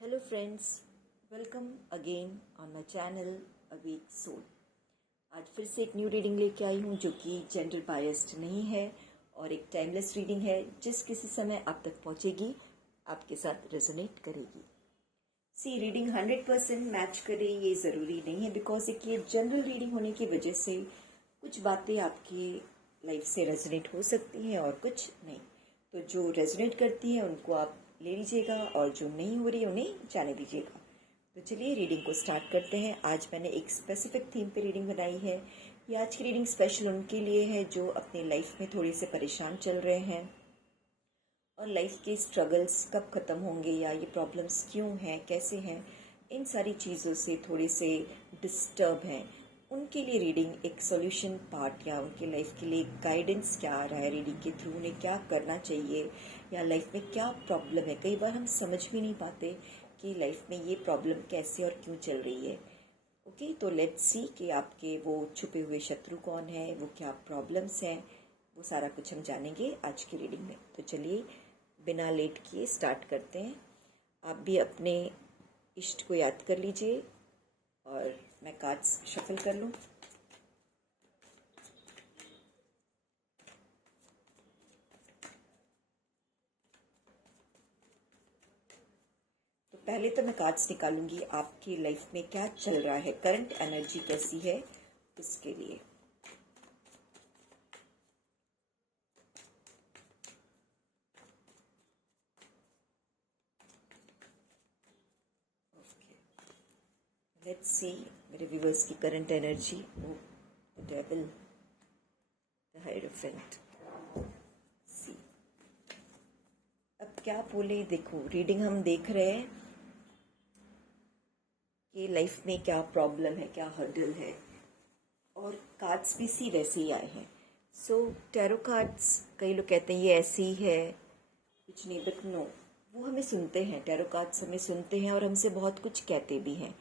Hello friends, welcome again on my channel Awake Soul. आज फिर से एक न्यू रीडिंग लेके आई हूँ जो कि जेंडर बायस्ड नहीं है और एक टाइमलेस रीडिंग है जिस किसी समय आप तक पहुँचेगी, आपके साथ रेजोनेट करेगी। सी रीडिंग 100% मैच करे ये ज़रूरी नहीं है, बिकॉज एक ये जनरल रीडिंग होने की वजह से कुछ बातें आपकी लाइफ से रेजोनेट हो सकती हैं और कुछ नहीं। तो जो रेजोनेट करती है उनको आप ले लीजिएगा और जो नहीं हो रही उन्हें जाने दीजिएगा। तो चलिए रीडिंग को स्टार्ट करते हैं। आज मैंने एक स्पेसिफिक थीम पे रीडिंग बनाई है। ये आज की रीडिंग स्पेशल उनके लिए है जो अपनी लाइफ में थोड़े से परेशान चल रहे हैं और लाइफ के स्ट्रगल्स कब ख़त्म होंगे या ये प्रॉब्लम्स क्यों हैं, कैसे हैं, इन सारी चीज़ों से थोड़े से डिस्टर्ब हैं। उनके लिए रीडिंग एक सॉल्यूशन पार्ट या उनके लाइफ के लिए गाइडेंस क्या आ रहा है, रीडिंग के थ्रू उन्हें क्या करना चाहिए या लाइफ में क्या प्रॉब्लम है। कई बार हम समझ भी नहीं पाते कि लाइफ में ये प्रॉब्लम कैसे और क्यों चल रही है। ओके, तो लेट्स सी कि आपके वो छुपे हुए शत्रु कौन है, वो क्या प्रॉब्लम्स हैं, वो सारा कुछ हम जानेंगे आज की रीडिंग में। तो चलिए बिना लेट किए स्टार्ट करते हैं। आप भी अपने इष्ट को याद कर लीजिए और मैं कार्ड्स शफल कर लूँ। तो पहले तो मैं कार्ड्स निकालूंगी आपकी लाइफ में क्या चल रहा है, करंट एनर्जी कैसी है उसके लिए। लेट्स सी मेरे व्यूवर्स की current energy. Oh the devil, the hierophant. See अब क्या बोले, देखो रीडिंग हम देख रहे हैं कि लाइफ में क्या प्रॉब्लम है, क्या हर्डल है, और कार्ड्स भी सी वैसे ही आए हैं। सो टैरो कार्ड्स, कई लोग कहते हैं ये ऐसी ही है, कुछ नहीं, बट नो, वो हमें सुनते हैं। टैरो कार्ड्स हमें सुनते हैं और हमसे बहुत कुछ कहते भी हैं।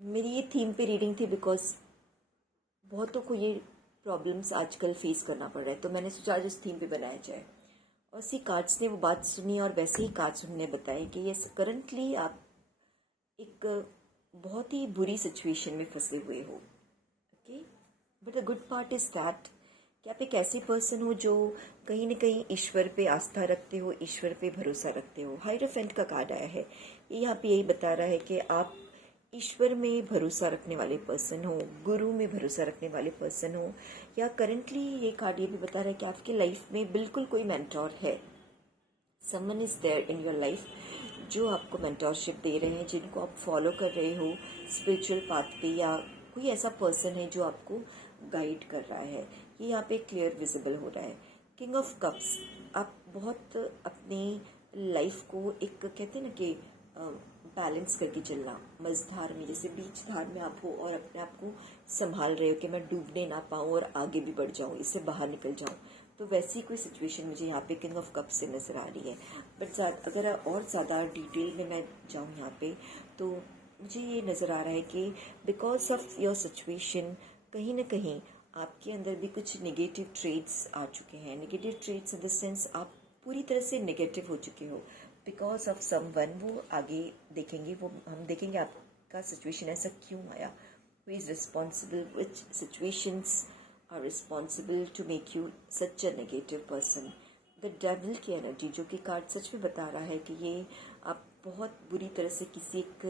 मेरी ये थीम पे रीडिंग थी बिकॉज बहुतों को ये प्रॉब्लम्स आजकल फेस करना पड़ रहा है, तो मैंने सोचा आज इस थीम पे बनाया जाए। और सी कार्ड्स ने वो बात सुनी और वैसे ही कार्ड्स उन्होंने बताया कि ये करंटली आप एक बहुत ही बुरी सिचुएशन में फंसे हुए हो। Okay, but the good part is that कि आप एक ऐसे पर्सन हो जो कहीं ना कहीं ईश्वर पे आस्था रखते हो, ईश्वर पे भरोसा रखते हो। हायरोफेंट का कार्ड आया है, ये यहाँ पे यही बता रहा है कि आप ईश्वर में भरोसा रखने वाले पर्सन हो, गुरु में भरोसा रखने वाले पर्सन हो, या करंटली ये कार्ड ये भी बता रहा है कि आपकी लाइफ में बिल्कुल कोई मेंटोर है। Someone is there in your life जो आपको मेंटोरशिप दे रहे हैं, जिनको आप फॉलो कर रहे हो स्पिरिचुअल पाथ पे, या कोई ऐसा पर्सन है जो आपको गाइड कर रहा है। ये यहाँ पे क्लियर विजिबल हो रहा है। किंग ऑफ कप्स, आप बहुत अपनी लाइफ को एक कहते हैं ना कि बैलेंस करके चलना, मझधार में, जैसे बीच धार में आप हो और अपने आप को संभाल रहे हो कि मैं डूबने ना पाऊँ और आगे भी बढ़ जाऊँ, इससे बाहर निकल जाऊँ। तो वैसी कोई सिचुएशन मुझे यहाँ पे किंग ऑफ कप से नज़र आ रही है। बट अगर और ज़्यादा डिटेल में मैं जाऊँ यहाँ पे, तो मुझे ये नज़र आ रहा है कि बिकॉज ऑफ योर सिचुएशन कहीं ना कहीं आपके अंदर भी कुछ नेगेटिव ट्रेड्स आ चुके हैं। Negative trades in the sense आप पूरी तरह से नेगेटिव हो चुके हो बिकॉज ऑफ समवन। वो आगे देखेंगे, वो हम देखेंगे आपका सिचुएशन ऐसा क्यों आया, who is responsible, which situations are responsible to make you such a negative person. The devil की एनर्जी, जो कि कार्ड सच में बता रहा है कि ये आप बहुत बुरी तरह से किसी एक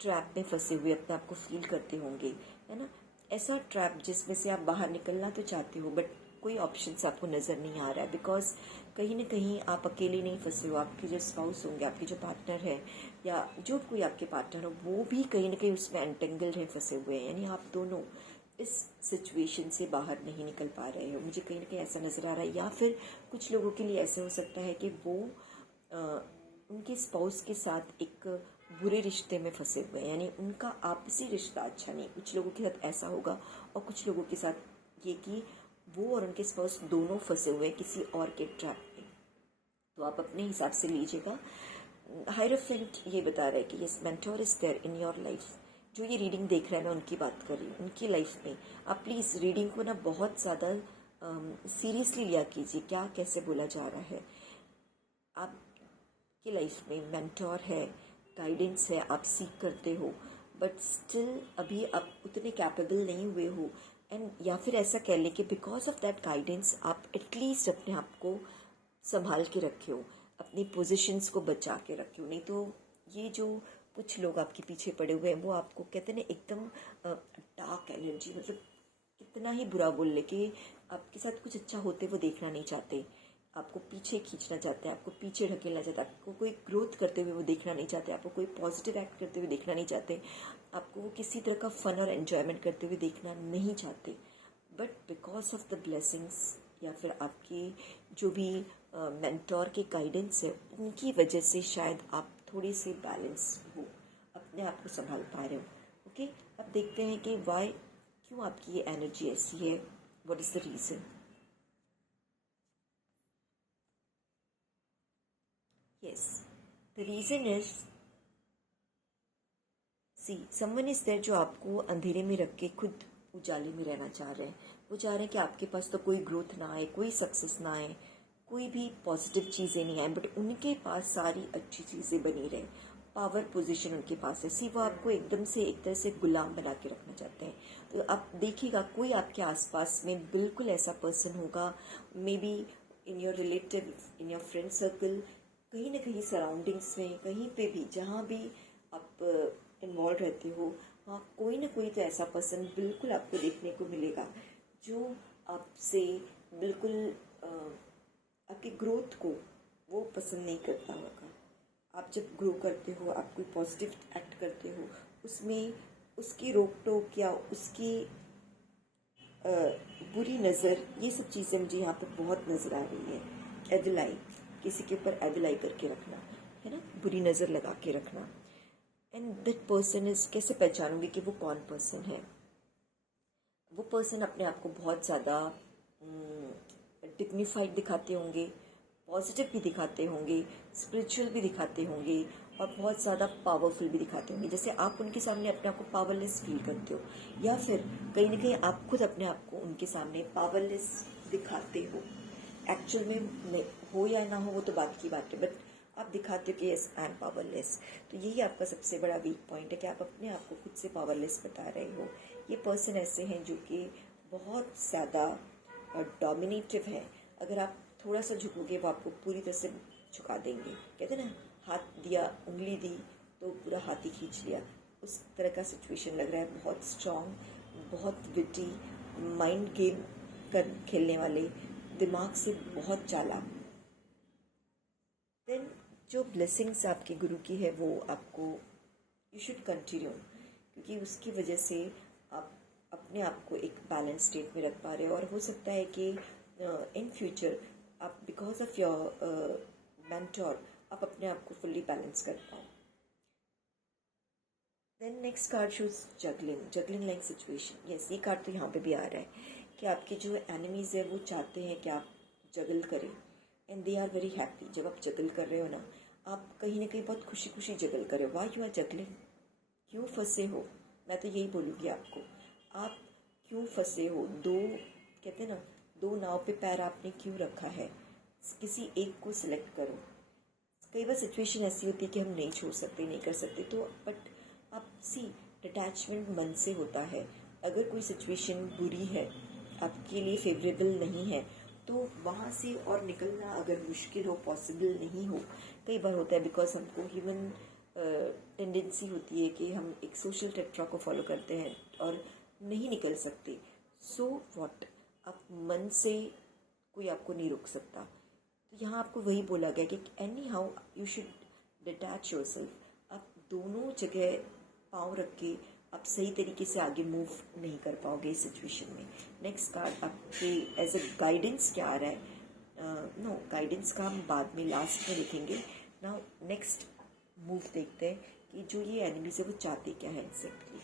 ट्रैप में फंसे हुए अपने आप को फील करते होंगे, है ना। ऐसा ट्रैप जिसमें से आप बाहर निकलना तो चाहते हो बट कोई ऑप्शन आपको नज़र नहीं आ रहा है, बिकॉज कहीं ना कहीं आप अकेले नहीं फंसे हो। आपके जो स्पाउस होंगे, आपके जो पार्टनर है, या जो कोई आपके पार्टनर हो, वो भी कहीं ना कहीं उसमें एंटेंगल्ड है, फंसे हुए हैं। यानी आप दोनों इस सिचुएशन से बाहर नहीं निकल पा रहे हो। मुझे कहीं ना कहीं ऐसा नज़र आ रहा है। या फिर कुछ लोगों के लिए ऐसा हो सकता है कि वो उनके स्पाउस के साथ एक बुरे रिश्ते में फंसे हुए हैं, यानी उनका आपसी रिश्ता अच्छा नहीं। कुछ लोगों के साथ ऐसा होगा और कुछ लोगों के साथ ये कि वो और उनके स्पाउस दोनों फंसे हुए हैं किसी और के ट्रैप में। तो आप अपने हिसाब से लीजिएगा। हायरोफेंट ये बता रहा है कि yes, mentor is there in your life. जो ये रीडिंग देख रहा है, मैं उनकी बात कर रही हूँ, उनकी लाइफ में आप प्लीज़ रीडिंग को ना बहुत ज़्यादा सीरियसली लिया कीजिए। क्या कैसे बोला जा रहा है, आपकी लाइफ में मेंटोर है, गाइडेंस है, आप सीख करते हो, बट स्टिल अभी आप उतने कैपेबल नहीं हुए हो, एंड या फिर ऐसा कह लें कि बिकॉज ऑफ दैट गाइडेंस आप एटलीस्ट अपने आप को संभाल के रखे हो, अपनी पोजीशंस को बचा के रखे हो। नहीं तो ये जो कुछ लोग आपके पीछे पड़े हुए हैं वो आपको कहते हैं ना एकदम डार्क एनर्जी, मतलब कितना ही बुरा बोल ले कि आपके साथ कुछ अच्छा होते वो देखना नहीं चाहते, आपको पीछे खींचना चाहते हैं, आपको पीछे ढकेलना चाहते हैं, आपको कोई ग्रोथ करते हुए वो देखना नहीं चाहते, आपको कोई पॉजिटिव एक्ट करते हुए देखना नहीं चाहते, आपको वो किसी तरह का फन और एन्जॉयमेंट करते हुए देखना नहीं चाहते। But because of the blessings या फिर आपकी जो भी मेंटोर की गाइडेंस है, उनकी वजह से शायद आप थोड़ी सी बैलेंस हो, अपने आप को संभाल पा रहे हो। ओके, अब देखते हैं कि वाई, क्यों आपकी ये एनर्जी ऐसी है, what is the reason. Yes, the reason is, see someone is there जो आपको अंधेरे में रख के खुद उजाले में रहना चाह रहे हैं। वो चाह रहे हैं कि आपके पास तो कोई ग्रोथ ना आए, कोई सक्सेस ना आए, कोई भी पॉजिटिव चीज़ें नहीं आए, बट उनके पास सारी अच्छी चीज़ें बनी रहे, पावर पोजीशन उनके पास है। सी वो आपको एकदम से एक तरह से गुलाम बना के रखना चाहते हैं। तो आप देखिएगा कोई आपके आसपास में बिल्कुल ऐसा पर्सन होगा, may be in your relative, in your friend circle, कहीं ना कहीं सराउंडिंग्स में, कहीं पे भी जहाँ भी आप इन्वॉल्व रहते हो, वहाँ कोई ना कोई तो ऐसा पर्सन बिल्कुल आपको देखने को मिलेगा जो आपसे बिल्कुल आपकी ग्रोथ को वो पसंद नहीं करता होगा। आप जब ग्रो करते हो, आप कोई पॉजिटिव एक्ट करते हो, उसमें उसकी रोक टोक या उसकी बुरी नज़र, ये सब चीज़ें मुझे यहाँ पर बहुत नज़र आ रही है। एविल आई, किसी के ऊपर एविल आई करके रखना है ना, बुरी नज़र लगा के रखना। एंड दैट पर्सन इज, कैसे पहचानूंगी कि वो कौन पर्सन है। वो पर्सन अपने आप को बहुत ज़्यादा डिग्निफाइड दिखाते होंगे, पॉजिटिव भी दिखाते होंगे, स्पिरिचुअल भी दिखाते होंगे, और बहुत ज़्यादा पावरफुल भी दिखाते होंगे। जैसे आप उनके सामने अपने आप को पावरलेस फील करते हो, या फिर कहीं ना कहीं आप खुद अपने आप को उनके सामने पावरलेस दिखाते हो। एक्चुअल में हो या ना हो वो तो बात की बात है, बट आप दिखाते हो कि यस आई एम पावरलेस। तो यही आपका सबसे बड़ा वीक पॉइंट है कि आप अपने आप को खुद से पावरलेस बता रहे हो। ये पर्सन ऐसे हैं जो कि बहुत ज़्यादा डोमिनेटिव है। अगर आप थोड़ा सा झुकोगे वो आपको पूरी तरह से झुका देंगे। कहते हैं ना, हाथ दिया, उंगली दी तो पूरा हाथ ही खींच लिया, उस तरह का सिचुएशन लग रहा है। बहुत स्ट्रॉन्ग, बहुत विटी, माइंड गेम कर खेलने वाले, दिमाग से बहुत चालाक। देन जो ब्लेसिंग्स आपके गुरु की है वो आपको, यू शुड कंटिन्यू, क्योंकि उसकी वजह से आप अपने आप को एक बैलेंस स्टेट में रख पा रहे हो। और हो सकता है कि इन फ्यूचर आप बिकॉज ऑफ योर मेंटोर आप अपने आप को फुल्ली बैलेंस कर पाओ। Then next card shows juggling like situation. Yes, ये कार्ड तो यहाँ पे भी आ रहा है कि आपके जो एनिमीज है वो चाहते हैं कि आप जगल करें, and they are very happy. जब आप जगल कर रहे हो ना, आप कहीं ना कहीं बहुत खुशी खुशी जगल कर रहे हो। वाई यू आर जगलिंग, क्यों फंसे हो? मैं तो यही बोलूँगी आपको, आप क्यों फंसे हो? दो, कहते हैं ना, दो नाव पे पैर आपने क्यों रखा है? किसी एक को सिलेक्ट करो। कई बार सिचुएशन ऐसी होती है कि हम नहीं छोड़ सकते, नहीं कर सकते, तो बट आप सी, डिटैचमेंट मन से होता है। अगर कोई सिचुएशन बुरी है, आपके लिए फेवरेबल नहीं है, तो वहाँ से और निकलना अगर मुश्किल हो, पॉसिबल नहीं हो, कई बार होता है बिकॉज हमको ह्यूमन टेंडेंसी होती है कि हम एक सोशल टेट्रा को फॉलो करते हैं और नहीं निकल सकते। सो व्हाट, आप मन से कोई आपको नहीं रोक सकता। तो यहाँ आपको वही बोला गया कि any how you should detach your self. आप दोनों जगह पाँव रख के आप सही तरीके से आगे मूव नहीं कर पाओगे इस सिचुएशन में। नेक्स्ट कार्ड आपके एज ए गाइडेंस क्या आ रहा है? नो, गाइडेंस का हम बाद में लास्ट में देखेंगे। नाउ नेक्स्ट मूव देखते हैं कि जो ये एनिमीज है वो चाहते क्या है एग्जैक्टली।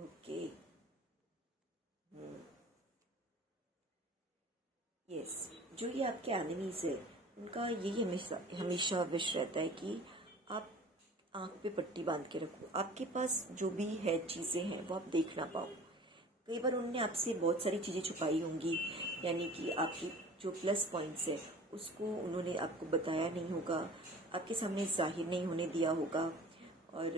ओके, यस, जो ये आपके एनिमीज है उनका यही हमेशा हमेशा विश रहता है कि आप आँख पे पट्टी बांध के रखो। आपके पास जो भी है चीज़ें हैं वो आप देख ना पाओ। कई बार उन्होंने आपसे बहुत सारी चीज़ें छुपाई होंगी, यानी कि आपकी जो प्लस पॉइंट्स है उसको उन्होंने आपको बताया नहीं होगा, आपके सामने जाहिर नहीं होने दिया होगा। और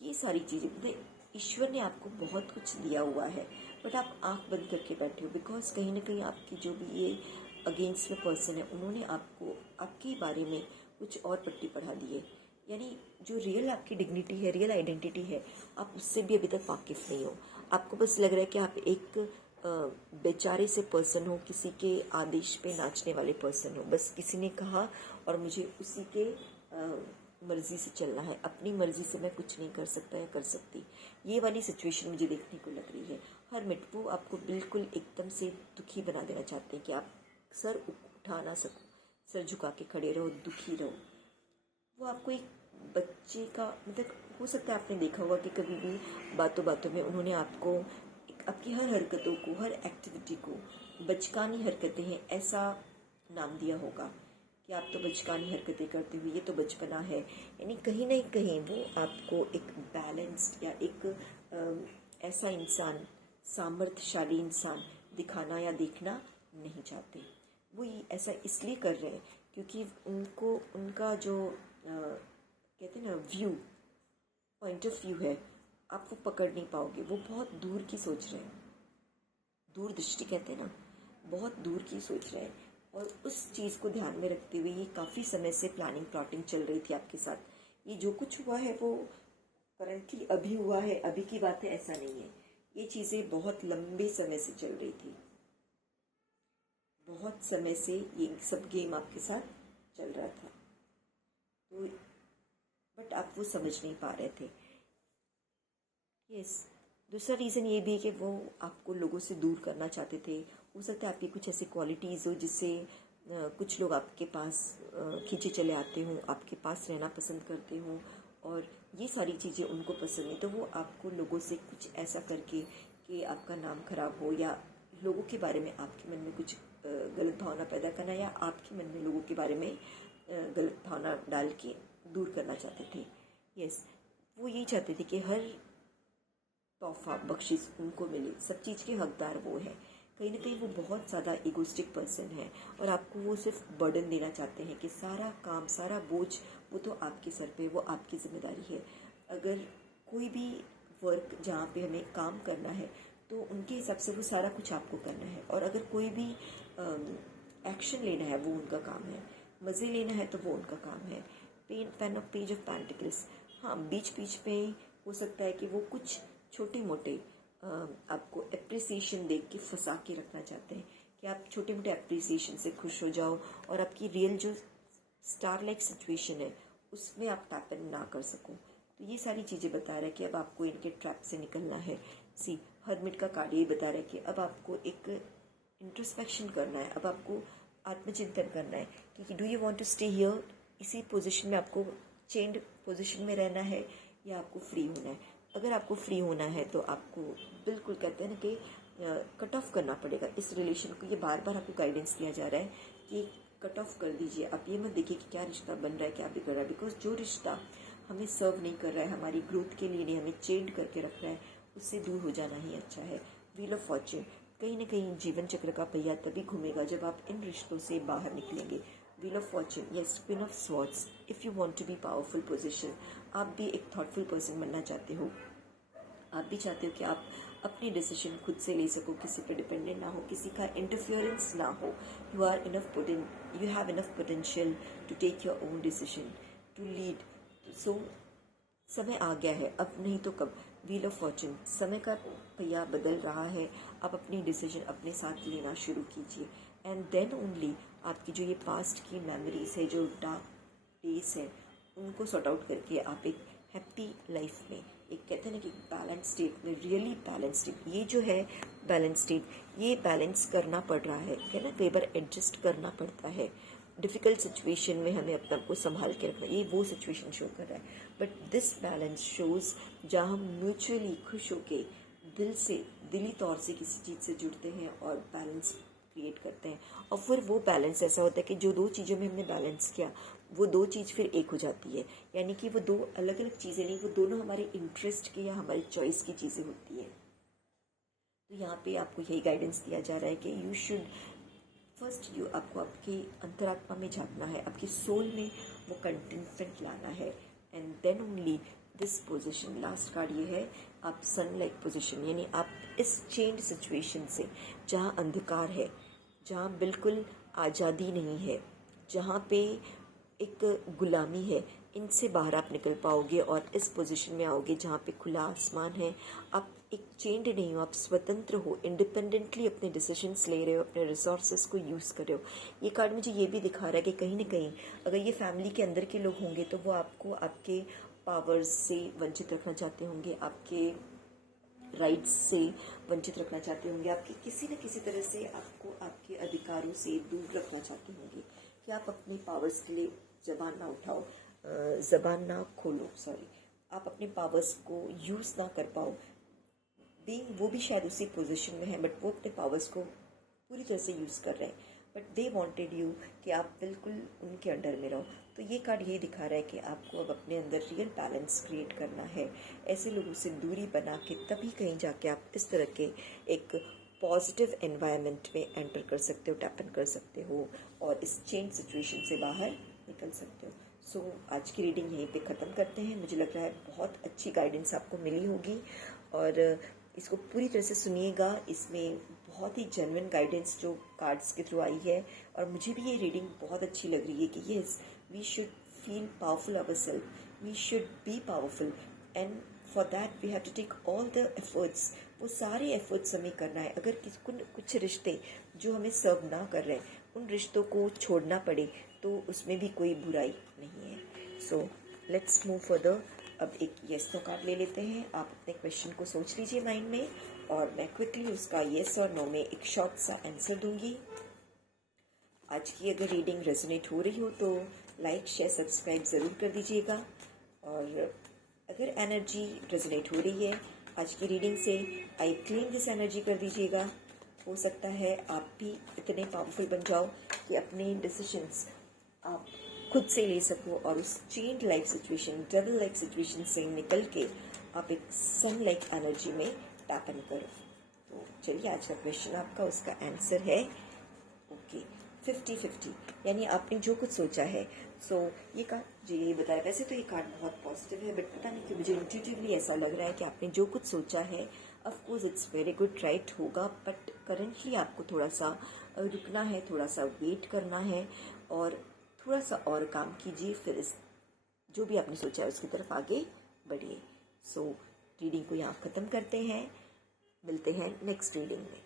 ये सारी चीज़ें मतलब ईश्वर ने आपको बहुत कुछ दिया हुआ है, बट आप आंख बंद करके बैठे हो बिकॉज कहीं ना कहीं आपकी जो भी ये अगेंस्ट में पर्सन है उन्होंने आपको आपके बारे में कुछ और पट्टी पढ़ा दी है। यानी जो रियल आपकी डिग्निटी है, रियल आइडेंटिटी है, आप उससे भी अभी तक वाकिफ़ नहीं हो। आपको बस लग रहा है कि आप एक बेचारे से पर्सन हो, किसी के आदेश पे नाचने वाले पर्सन हो। बस किसी ने कहा और मुझे उसी के मर्जी से चलना है, अपनी मर्जी से मैं कुछ नहीं कर सकता या कर सकती। ये वाली सिचुएशन मुझे देखने को लग रही है। हरमिट वो आपको बिल्कुल एकदम से दुखी बना देना चाहते हैं कि आप सर उठा ना सको, सर झुका के खड़े रहो, दुखी रहो। वो आपको एक बच्चे का मतलब हो सकता है आपने देखा होगा कि कभी भी बातों बातों में उन्होंने आपको आपकी हर हरकतों को, हर एक्टिविटी को बचकानी हरकतें हैं ऐसा नाम दिया होगा कि आप तो बचकानी हरकतें करते हुए, ये तो बचपना है। यानी कहीं ना कहीं वो आपको एक बैलेंस्ड या एक ऐसा इंसान, सामर्थ्यशाली इंसान दिखाना या देखना नहीं चाहते। वो ऐसा इसलिए कर रहे हैं क्योंकि उनको उनका जो कहते हैं ना व्यू, पॉइंट ऑफ व्यू है, आप वो पकड़ नहीं पाओगे। वो बहुत दूर की सोच रहे हैं, दूरदृष्टि कहते हैं ना, बहुत दूर की सोच रहे हैं। और उस चीज़ को ध्यान में रखते हुए ये काफ़ी समय से प्लानिंग प्लॉटिंग चल रही थी आपके साथ। ये जो कुछ हुआ है वो करंटली अभी हुआ है, अभी की बात है ऐसा नहीं है। ये चीज़ें बहुत लंबे समय से चल रही थी, बहुत समय से ये सब गेम आपके साथ चल रहा था। तो बट आप वो समझ नहीं पा रहे थे। यस, दूसरा रीज़न ये भी है कि वो आपको लोगों से दूर करना चाहते थे। हो सकता है आपकी कुछ ऐसी क्वालिटीज़ हो जिससे कुछ लोग आपके पास खींचे चले आते हों, आपके पास रहना पसंद करते हों, और ये सारी चीज़ें उनको पसंद नहीं। तो वो आपको लोगों से कुछ ऐसा करके कि आपका नाम खराब हो या लोगों के बारे में आपके मन में कुछ गलत भावना पैदा करना या आपके मन में लोगों के बारे में गलत भावना डाल के दूर करना चाहते थे। यस, वो यही चाहते थे कि हर तोहफा बख्शिश उनको मिले, सब चीज़ के हकदार वो है। कहीं ना कहीं वो बहुत ज़्यादा इगोस्टिक पर्सन है और आपको वो सिर्फ बर्डन देना चाहते हैं कि सारा काम, सारा बोझ वो तो आपके सर पे, वो आपकी जिम्मेदारी है। अगर कोई भी वर्क जहाँ पे हमें काम करना है तो उनके हिसाब से वो सारा कुछ आपको करना है। और अगर कोई भी एक्शन लेना है वो उनका काम है, मज़े लेना है तो वो उनका काम है। पेज ऑफ पेंटिकल्स, हाँ बीच बीच में हो सकता है कि वो कुछ छोटे मोटे आपको एप्रिसिएशन देख के फंसा के रखना चाहते हैं कि आप छोटे मोटे एप्रिसिएशन से खुश हो जाओ और आपकी रियल जो स्टार लाइक सिचुएशन है उसमें आप टैप इन ना कर सको। तो ये सारी चीज़ें बता रहा है कि अब आपको इनके ट्रैप से निकलना है। सी हरमिट का कार्ड ये बता रहा है कि अब आपको एक इंट्रोस्पेक्शन करना है, अब आपको आत्मचिंतन करना है कि do you want to stay here, इसी पोजीशन में आपको चेंड पोजीशन में रहना है या आपको फ्री होना है। अगर आपको फ्री होना है तो आपको बिल्कुल कहते हैं ना कि कट ऑफ करना पड़ेगा इस रिलेशन को। ये बार बार आपको गाइडेंस दिया जा रहा है कि कट ऑफ कर दीजिए। आप ये मत देखिए कि क्या रिश्ता बन रहा है, क्या बिगड़ रहा है, बिकॉज जो रिश्ता हमें सर्व नहीं कर रहा है, हमारी ग्रोथ के लिए नहीं, हमें चेंज करके रख रहा है, उससे दूर हो जाना ही अच्छा है। व्हील ऑफ फॉर्च्यून, कहीं ना कहीं जीवन चक्र का पहिया तभी घूमेगा जब आप इन रिश्तों से बाहर निकलेंगे। Wheel of fortune, yes, queen of swords, if you want to be powerful position, आप भी एक थॉटफुल पर्सन बनना चाहते हो। आप भी चाहते हो कि आप अपनी डिसीजन खुद से ले सको, किसी पे डिपेंडेंट ना हो, किसी का इंटरफियरेंस ना हो। You have enough potential to take your own decision, to lead. So समय आ गया है, अब नहीं तो कब। व्हील ऑफ फॉर्च्यून, समय का पहिया बदल रहा है, आप अपनी डिसीजन अपने साथ लेना शुरू कीजिए। एंड देन ओनली आपकी जो ये पास्ट की मेमोरीज है, जो डार्क डेज है, उनको सॉर्ट आउट करके आप एक हैप्पी लाइफ में, एक कहते हैं ना कि बैलेंस स्टेट में, रियली बैलेंस स्टेट, ये जो है बैलेंस स्टेट, ये बैलेंस करना पड़ रहा है क्या ना, कई बार एडजस्ट करना पड़ता है। डिफ़िकल्ट सिचुएशन में हमें अपने आप को संभाल के रखना, ये वो सिचुएशन शो कर रहा है। बट दिस बैलेंस शोज़ जहाँ हम म्यूचुअली खुश होके दिल से, दिली तौर से किसी चीज़ से जुड़ते हैं और बैलेंस क्रिएट करते हैं। और फिर वो बैलेंस ऐसा होता है कि जो दो चीज़ों में हमने बैलेंस किया वो दो चीज़ फिर एक हो जाती है। यानी कि वो दो अलग अलग चीज़ें नहीं, वो दोनों हमारे इंटरेस्ट की या हमारी चॉइस की चीज़ें होती हैं। तो यहाँ पे आपको यही गाइडेंस दिया जा रहा है कि यू शुड फर्स्ट आपको आपकी अंतरात्मा में झांकना है, आपकी सोल में वो कंटेंटमेंट लाना है, and then only this position, last card ये है, आप सनलाइट पोजीशन, यानी आप इस चेंज सिचुएशन से, जहाँ अंधकार है, जहाँ बिल्कुल आज़ादी नहीं है, जहाँ पे एक गुलामी है, इनसे बाहर आप निकल पाओगे और इस पोजीशन में आओगे जहाँ पे खुला आसमान है। आप एक चेंड नहीं हो, आप स्वतंत्र हो, इंडिपेंडेंटली अपने डिसीजंस ले रहे हो, अपने रिसोर्सेज को यूज़ कर रहे हो। ये कार्ड मुझे ये भी दिखा रहा है कि कहीं ना कहीं अगर ये फैमिली के अंदर के लोग होंगे तो वो आपको आपके पावर्स से वंचित रखना चाहते होंगे, आपके राइट्स से वंचित रखना चाहते होंगे, आपके किसी न किसी तरह से आपको आपके अधिकारों से दूर रखना चाहते होंगे कि आप अपनी पावर्स के लिए जबान ना उठाओ, जबान ना खोलो, सॉरी, आप अपने पावर्स को यूज़ ना कर पाओ। बीइंग वो भी शायद उसी पोजीशन में है, बट वो अपने पावर्स को पूरी तरह से यूज़ कर रहे हैं, बट दे वांटेड यू कि आप बिल्कुल उनके अंडर में रहो। तो ये कार्ड ये दिखा रहा है कि आपको अब अपने अंदर रियल बैलेंस क्रिएट करना है, ऐसे लोगों से दूरी बना के तभी कहीं जाके आप इस तरह के एक पॉजिटिव एनवायरनमेंट में एंटर कर सकते हो, टैप इन कर सकते हो और इस चेंज सिचुएशन से बाहर निकल सकते हो। सो आज की रीडिंग यहीं पे ख़त्म करते हैं। मुझे लग रहा है बहुत अच्छी गाइडेंस आपको मिली होगी और इसको पूरी तरह से सुनिएगा। इसमें बहुत ही जेन्युइन गाइडेंस जो कार्ड्स के थ्रू आई है और मुझे भी ये रीडिंग बहुत अच्छी लग रही है कि yes, we should feel powerful ourselves, we should be powerful, and for that we have to take all the efforts. वो सारे एफर्ट्स हमें करना है। अगर कुछ रिश्ते जो हमें सर्व ना कर रहे हैं उन रिश्तों को छोड़ना पड़े तो उसमें भी कोई बुराई नहीं है। So let's move further. अब एक येस नो कार्ड ले लेते हैं। आप अपने क्वेश्चन को सोच लीजिए माइंड में और मैं क्विकली उसका येस और नो में एक शॉर्ट सा आंसर दूंगी। आज की अगर रीडिंग रेजोनेट हो रही हो तो लाइक शेयर सब्सक्राइब ज़रूर कर दीजिएगा, और अगर एनर्जी रेजोनेट हो रही है आज की रीडिंग से, आई क्लेम दिस एनर्जी कर दीजिएगा। हो सकता है आप भी इतने पावरफुल बन जाओ कि अपने डिसीजंस आप खुद से ले सको और उस change life situation, double life situation से निकल के आप एक सन लाइक एनर्जी में टैप इन करो। तो चलिए आज का क्वेश्चन आपका, उसका आंसर है ओके 50-50, यानी आपने जो कुछ सोचा है। सो ये कार्ड जो ये बताया, वैसे तो ये कार्ड बहुत पॉजिटिव है, बट पता नहीं कि मुझे इंट्यूटिवली ऐसा लग रहा है कि आपने जो कुछ सोचा है of course it's very good, right होगा, बट करंटली आपको थोड़ा सा रुकना है, थोड़ा सा वेट करना है और थोड़ा सा और काम कीजिए, फिर इस जो भी आपने सोचा है उसकी तरफ आगे बढ़िए। सो रीडिंग को यहाँ ख़त्म करते हैं, मिलते हैं नेक्स्ट रीडिंग में।